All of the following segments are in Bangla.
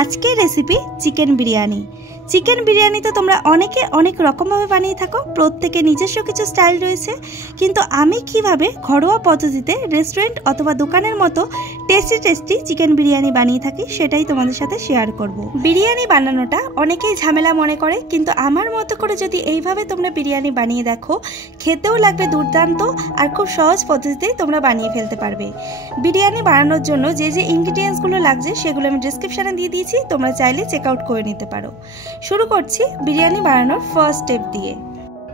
আজকের recipe chicken biryani. Chicken biryani তো তোমরা অনেকে অনেক রকমভাবে বানিয়ে থাকো, প্রত্যেকে নিজস্ব কিছু স্টাইল রয়েছে, কিন্তু আমি কিভাবে ঘরোয়া পদ্ধতিতে রেস্টুরেন্ট অথবা দোকানের মতো টেস্টি চিকেন বিরিয়ানি বানিয়ে থাকি সেটাই তোমাদের সাথে শেয়ার করব। বিরিয়ানি বানানোটা অনেকেই ঝামেলা মনে করে, কিন্তু আমার মতো করে যদি এইভাবে তোমরা বিরিয়ানি বানিয়ে দেখো, খেতেও লাগবে দুর্দান্ত আর খুব সহজ পদ্ধতিতেই তোমরা বানিয়ে ফেলতে পারবে। বিরিয়ানি বানানোর জন্য যে যে ইনগ্রিডিয়েন্টসগুলো লাগছে সেগুলো আমি ডেসক্রিপশনে দিয়ে দিয়েছি, তোমরা চাইলে চেক আউট করে নিতে পারো। শুরু করছি বিরিয়ানি বানানোর ফার্স্ট স্টেপ দিয়ে।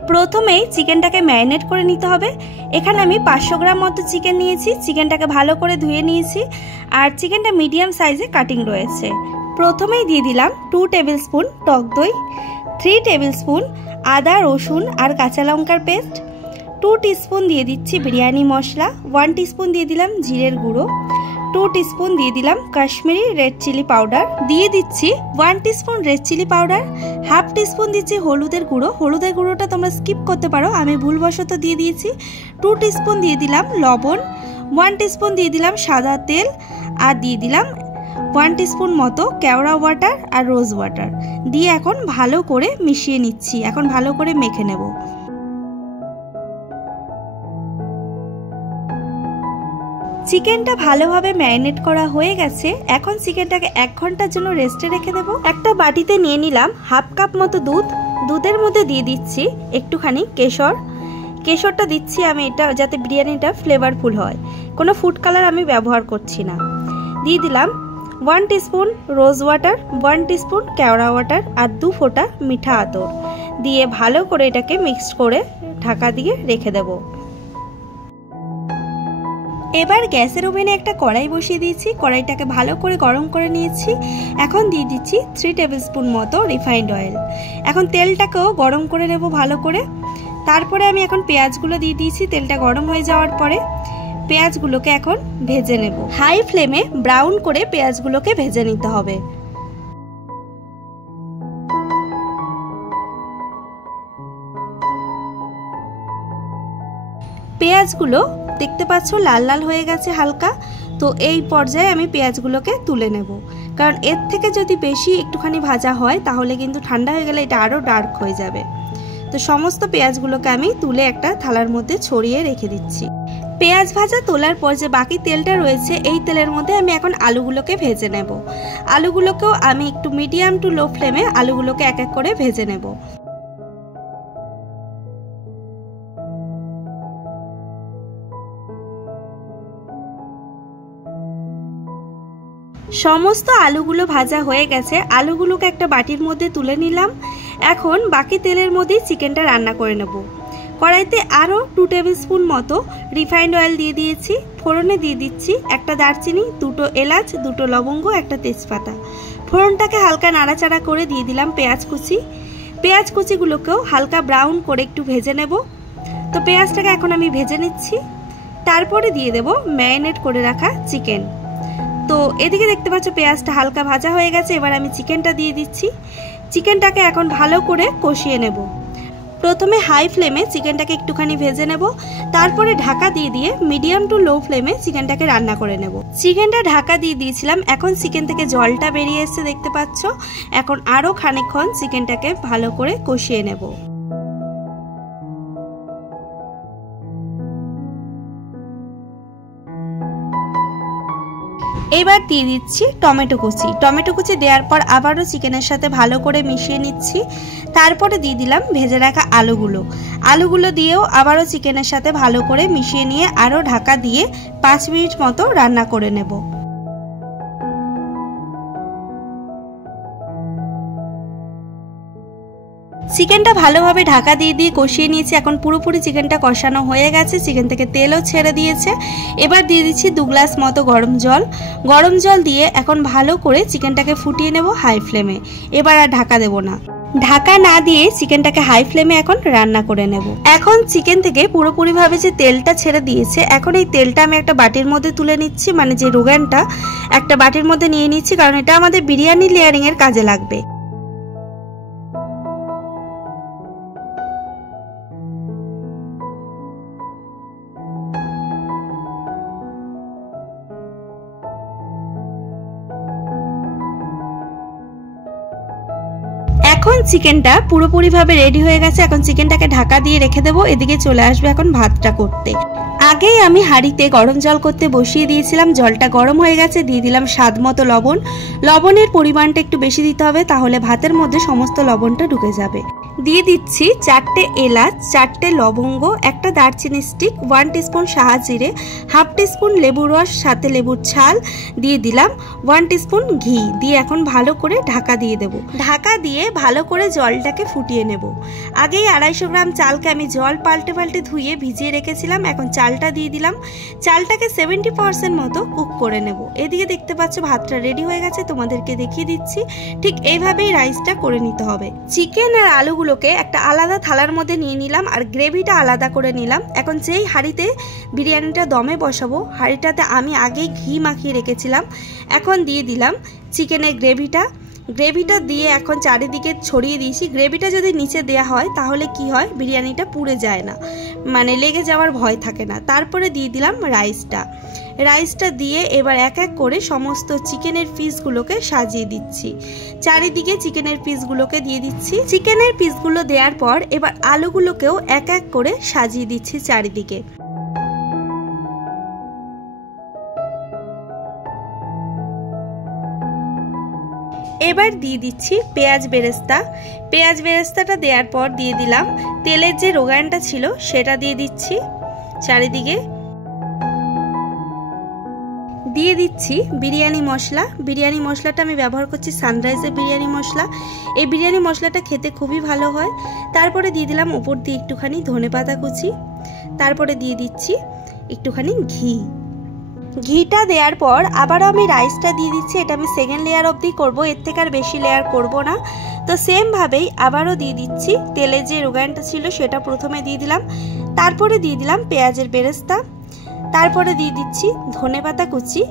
প্রথমেই চিকেনটাকে ম্যারিনেট করে নিতে হবে। এখানে আমি 500 গ্রাম মতো চিকেন নিয়েছি। চিকেনটাকে ভালো করে ধুয়ে নিয়েছি, আর চিকেনটা মিডিয়াম সাইজে কাটিং রয়েছে। প্রথমেই দিয়ে দিলাম 2 টেবিল স্পুন টক দই, 3 টেবিল স্পুন আদা রসুন আর কাঁচা লঙ্কার পেস্ট, 2 টিস্পুন দিয়ে দিচ্ছি বিরিয়ানি মশলা, 1 টিস্পুন দিয়ে দিলাম জিরের গুঁড়ো, 2 টিস্পুন দিয়ে দিলাম কাশ্মীরি রেড চিলি পাউডার, দিয়ে দিচ্ছি 1 teaspoon red chilli powder, half teaspoon দিচ্ছি হলুদের গুঁড়ো। হলুদের গুঁড়োটা তোমরা স্কিপ করতে পারো, আমি ভুলবশত দিয়ে দিয়েছি। 2 টিস্পুন দিয়ে দিলাম লবণ, 1 টিস্পুন দিয়ে দিলাম সাদা তেল, আর দিয়ে দিলাম 1 টিস্পুন মতো কেওড়া ওয়াটার আর রোজ ওয়াটার দিয়ে এখন ভালো করে মিশিয়ে নিচ্ছি। এখন ভালো করে মেখে নেব। চিকেনটা ভালোভাবে ম্যারিনেট করা হয়ে গেছে। এখন চিকেনটাকে 1 ঘন্টার জন্য রেস্টে রেখে দেব। একটা বাটিতে নিয়ে নিলাম হাফ কাপ মতো দুধ। দুধের মধ্যে দিয়ে দিচ্ছি একটুখানি কেশরটা দিচ্ছি আমি এটা যাতে বিরিয়ানিটা ফ্লেভারফুল হয়, কোনো ফুড কালার আমি ব্যবহার করছি না। দিয়ে দিলাম 1 টিস্পুন রোজ ওয়াটার, 1 টিস্পুন কেওড়া ওয়াটার আর 2 ফোঁটা মিঠা আতর দিয়ে ভালো করে এটাকে মিক্সড করে ঢাকা দিয়ে রেখে দেব। এবার গ্যাসের ওভেনে একটা কড়াই বসিয়ে দিয়েছি। কড়াইটাকে ভালো করে গরম করে নিয়েছি। এখন দিয়ে দিচ্ছি 3 টেবিল স্পুন মতো রিফাইন্ড অয়েল। এখন তেলটাকেও গরম করে নেব ভালো করে। তারপরে আমি এখন পেঁয়াজগুলো দিয়ে দিয়েছি। তেলটা গরম হয়ে যাওয়ার পরে পেঁয়াজগুলোকে এখন ভেজে নেব। হাই ফ্লেমে ব্রাউন করে পেঁয়াজগুলোকে ভেজে নিতে হবে। পেঁয়াজগুলো দেখতে পাচ্ছ লাল লাল হয়ে গেছে হালকা। তো এই পর্যায়ে আমি পেঁয়াজগুলোকে তুলে নেব, কারণ এর থেকে যদি বেশি একটুখানি ভাজা হয় তাহলে কিন্তু ঠান্ডা হয়ে গেলে এটা আরও ডার্ক হয়ে যাবে। তো সমস্ত পেঁয়াজগুলোকে আমি তুলে একটা থালার মধ্যে ছড়িয়ে রেখে দিচ্ছি। পেঁয়াজ ভাজা তোলার পর যে বাকি তেলটা রয়েছে এই তেলের মধ্যে আমি এখন আলুগুলোকে ভেজে নেব। আলুগুলোকেও আমি একটু মিডিয়াম টু লো ফ্লেমে আলুগুলোকে এক এক করে ভেজে নেব। সমস্ত আলুগুলো ভাজা হয়ে গেছে। আলুগুলোকে একটা বাটির মধ্যে তুলে নিলাম। এখন বাকি তেলের মধ্যেই চিকেনটা রান্না করে নেব। কড়াইতে আরও 2 টেবিল স্পুন মতো রিফাইন্ড অয়েল দিয়ে দিয়েছি। ফোড়নে দিয়ে দিচ্ছি একটা দারচিনি, 2টো এলাচ, 2টো লবঙ্গ, একটা তেজপাতা। ফোড়নটাকে হালকা নাড়াচাড়া করে দিয়ে দিলাম পেঁয়াজ কুচিগুলোকেও হালকা ব্রাউন করে একটু ভেজে নেব। তো পেঁয়াজটাকে এখন আমি ভেজে নিচ্ছি। তারপরে দিয়ে দেব ম্যারিনেট করে রাখা চিকেন। তো এদিকে দেখতে পাচ্ছ পেঁয়াজটা হালকা ভাজা হয়ে গেছে। এবার আমি চিকেনটা দিয়ে দিচ্ছি। চিকেনটাকে এখন ভালো করে কষিয়ে নেব। প্রথমে হাই ফ্লেমে চিকেনটাকে একটুখানি ভেজে নেব, তারপরে ঢাকা দিয়ে দিয়ে মিডিয়াম টু লো ফ্লেমে চিকেনটাকে রান্না করে নেব। চিকেনটা ঢাকা দিয়ে দিয়েছিলাম। এখন চিকেন থেকে জলটা বেরিয়ে এসেছে দেখতে পাচ্ছ। এখন আরও খানিকক্ষণ চিকেনটাকে ভালো করে কষিয়ে নেব। এবার দিয়ে দিচ্ছি টমেটো কুচি দেওয়ার পর আবারও চিকেনের সাথে ভালো করে মিশিয়ে নিচ্ছি। তারপরে দিয়ে দিলাম ভেজে রাখা আলুগুলো দিয়েও আবারও চিকেনের সাথে ভালো করে মিশিয়ে নিয়ে আরও ঢাকা দিয়ে 5 মিনিট মতো রান্না করে নেব। চিকেনটা ভালোভাবে ঢাকা দিয়ে দিয়ে কষিয়ে নিয়েছি। এখন পুরোপুরি চিকেনটা কষানো হয়ে গেছে, চিকেন থেকে তেলও ছেড়ে দিয়েছে। এবার দিয়ে দিচ্ছি 2 গ্লাস মতো গরম জল দিয়ে এখন ভালো করে চিকেনটাকে ফুটিয়ে নেব হাই ফ্লেমে। এবার আর ঢাকা দেব না। ঢাকা না দিয়ে চিকেনটাকে হাই ফ্লেমে এখন রান্না করে নেব। এখন চিকেন থেকে পুরোপুরিভাবে যে তেলটা ছেড়ে দিয়েছে, এখন এই তেলটা আমি একটা বাটির মধ্যে তুলে নিচ্ছি, মানে যে রোগানটা একটা বাটির মধ্যে নিয়ে নিচ্ছি, কারণ এটা আমাদের বিরিয়ানি লেয়ারিং এর কাজে লাগবে। এখন চিকেনটা পুরোপুরিভাবে রেডি হয়ে গেছে। এখন চিকেনটাকে ঢাকা দিয়ে রেখে দেবো। এদিকে চলে আসবে এখন ভাতটা করতে। আগেই আমি হাঁড়িতে গরম জল করতে বসিয়ে দিয়েছিলাম। জলটা গরম হয়ে গেছে, দিয়ে দিলাম স্বাদ মতো লবণ। লবণের পরিমাণটা একটু বেশি দিতে হবে, তাহলে ভাতের মধ্যে সমস্ত লবণটা ঢুকে যাবে। দিয়ে দিচ্ছি 4টে এলাচ, 4টে লবঙ্গ, একটা দারচিনি স্টিক, 1 টিস্পুন সাহা জিরে, হাফ টিস্পুন লেবুর রস, সাথে লেবুর ছাল, দিয়ে দিলাম 1 টিস্পুন ঘি। দিয়ে এখন ভালো করে ঢাকা দিয়ে দেব। ঢাকা দিয়ে ভালো করে জলটাকে ফুটিয়ে নেব। আগেই 250 গ্রাম চালকে আমি জল পাল্টে পাল্টে ধুয়ে ভিজিয়ে রেখেছিলাম। এখন চালটা দিয়ে দিলাম। চালটাকে 70% মতো কুক করে নেব। এদিকে দেখতে পাচ্ছ ভাতটা রেডি হয়ে গেছে, তোমাদেরকে দেখিয়ে দিচ্ছি। ঠিক এইভাবেই রাইসটা করে নিতে হবে। চিকেন আর আলুগুলোকে একটা আলাদা থালার মধ্যে নিয়ে নিলাম আর গ্রেভিটা আলাদা করে নিলাম। এখন যেই হাঁড়িতে বিরিয়ানিটা দমে বসাবো, হাঁড়িটাতে আমি আগেই ঘি মাখিয়ে রেখেছিলাম। এখন দিয়ে দিলাম চিকেনের গ্রেভিটা দিয়ে এখন চারিদিকে ছড়িয়ে দিয়েছি। গ্রেভিটা যদি নিচে দেয়া হয় তাহলে কি হয়, বিরিয়ানিটা পুড়ে যায় না, মানে লেগে যাওয়ার ভয় থাকে না। তারপরে দিয়ে দিলাম রাইসটা দিয়ে এবার এক এক করে সমস্ত চিকেনের পিসগুলোকে সাজিয়ে দিচ্ছি। চারিদিকে চিকেনের পিসগুলোকে দিয়ে দিচ্ছি। চিকেনের পিসগুলো দেওয়ার পর এবার আলুগুলোকেও এক এক করে সাজিয়ে দিচ্ছি চারিদিকে। এবার দিয়ে দিচ্ছি পেঁয়াজ বেরেস্তাটা দেওয়ার পর দিয়ে দিলাম তেলের যে রোগানটা ছিল সেটা দিয়ে দিচ্ছি চারিদিকে। দিয়ে দিচ্ছি বিরিয়ানি মশলাটা আমি ব্যবহার করছি সানরাইজের বিরিয়ানি মশলা। এই বিরিয়ানি মশলাটা খেতে খুবই ভালো হয়। তারপরে দিয়ে দিলাম উপর দিয়ে একটুখানি ধনেপাতা কুচি। তারপরে দিয়ে দিচ্ছি একটুখানি ঘিটা দেওয়ার পর আবারও আমি রাইসটা দিয়ে দিচ্ছি। এটা আমি সেকেন্ড লেয়ার অবধি করব, এর থেকে আর বেশি লেয়ার করব না। তো সেম ভাবেই আবারও দিয়ে দিচ্ছি তেলের যে রোগানটা ছিল সেটা প্রথমে দিয়ে দিলাম। তারপরে দিয়ে দিলাম পেঁয়াজের বেরেস্তা। তারপরে দিয়ে দিচ্ছি ধনেপাতা কুচি,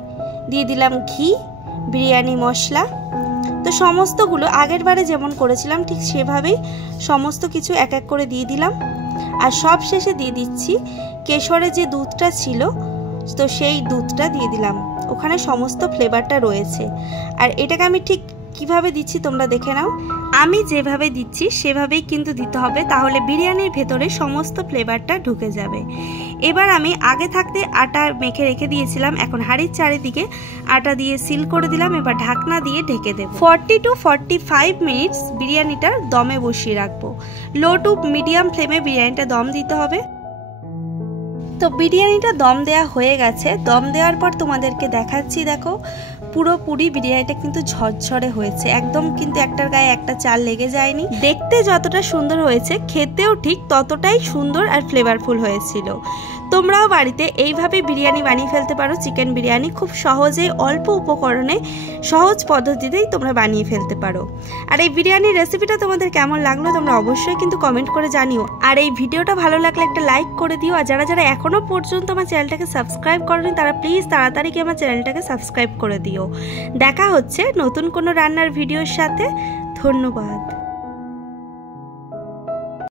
দিয়ে দিলাম ঘি, বিরিয়ানি মশলা। তো সমস্তগুলো আগের বারে যেমন করেছিলাম ঠিক সেভাবেই সমস্ত কিছু এক এক করে দিয়ে দিলাম। আর সব শেষে দিয়ে দিচ্ছি কেশরের যে দুধটা ছিল, তো সেই দুধটা দিয়ে দিলাম। ওখানে সমস্ত ফ্লেভারটা রয়েছে। আর এটাকে আমি ঠিক কিভাবে দিচ্ছি তোমরা দেখে নাও। আমি যেভাবে দিচ্ছি সেভাবেই কিন্তু দিতে হবে, তাহলে বিরিয়ানির ভেতরে সমস্ত ফ্লেভারটা ঢুকে যাবে। এবার আমি আগে থাকতে আটা মেখে রেখে দিয়েছিলাম। এখন হাঁড়ির চারিদিকে আটা দিয়ে সিল করে দিলাম। এবার ঢাকনা দিয়ে ঢেকে দেব। 40 to 45 মিনিটস বিরিয়ানিটা দমে বসিয়ে রাখবো। লো টু মিডিয়াম ফ্লেমে বিরিয়ানিটা দম দিতে হবে। তো বিরিয়ানিটা দম দেওয়া হয়ে গেছে। দম দেওয়ার পর তোমাদেরকে দেখাচ্ছি, দেখো পুরোপুরি বিরিয়ানিটা কিন্তু ঝরঝরে হয়েছে, একদম কিন্তু একটার গায়ে একটা চাল লেগে যায়নি। দেখতে যতটা সুন্দর হয়েছে খেতেও ঠিক ততটাই সুন্দর আর ফ্লেভারফুল হয়েছিল। তোমরাও বাড়িতে এইভাবে বিরিয়ানি বানিয়ে ফেলতে পারো। চিকেন বিরিয়ানি খুব সহজে অল্প উপকরণে সহজ পদ্ধতিতেই তোমরা বানিয়ে ফেলতে পারো। আর এই বিরিয়ানির রেসিপিটা তোমাদের কেমন লাগলো তোমরা অবশ্যই কিন্তু কমেন্ট করে জানিও। আর এই ভিডিওটা ভালো লাগলে একটা লাইক করে দিও। আর যারা এখনো পর্যন্ত আমার চ্যানেলটাকে সাবস্ক্রাইব করোনি তারা প্লিজ তাড়াতাড়ি গিয়ে আমার চ্যানেলটাকে সাবস্ক্রাইব করে দিও। দেখা হচ্ছে নতুন কোনো রান্নার ভিডিওর সাথে। ধন্যবাদ।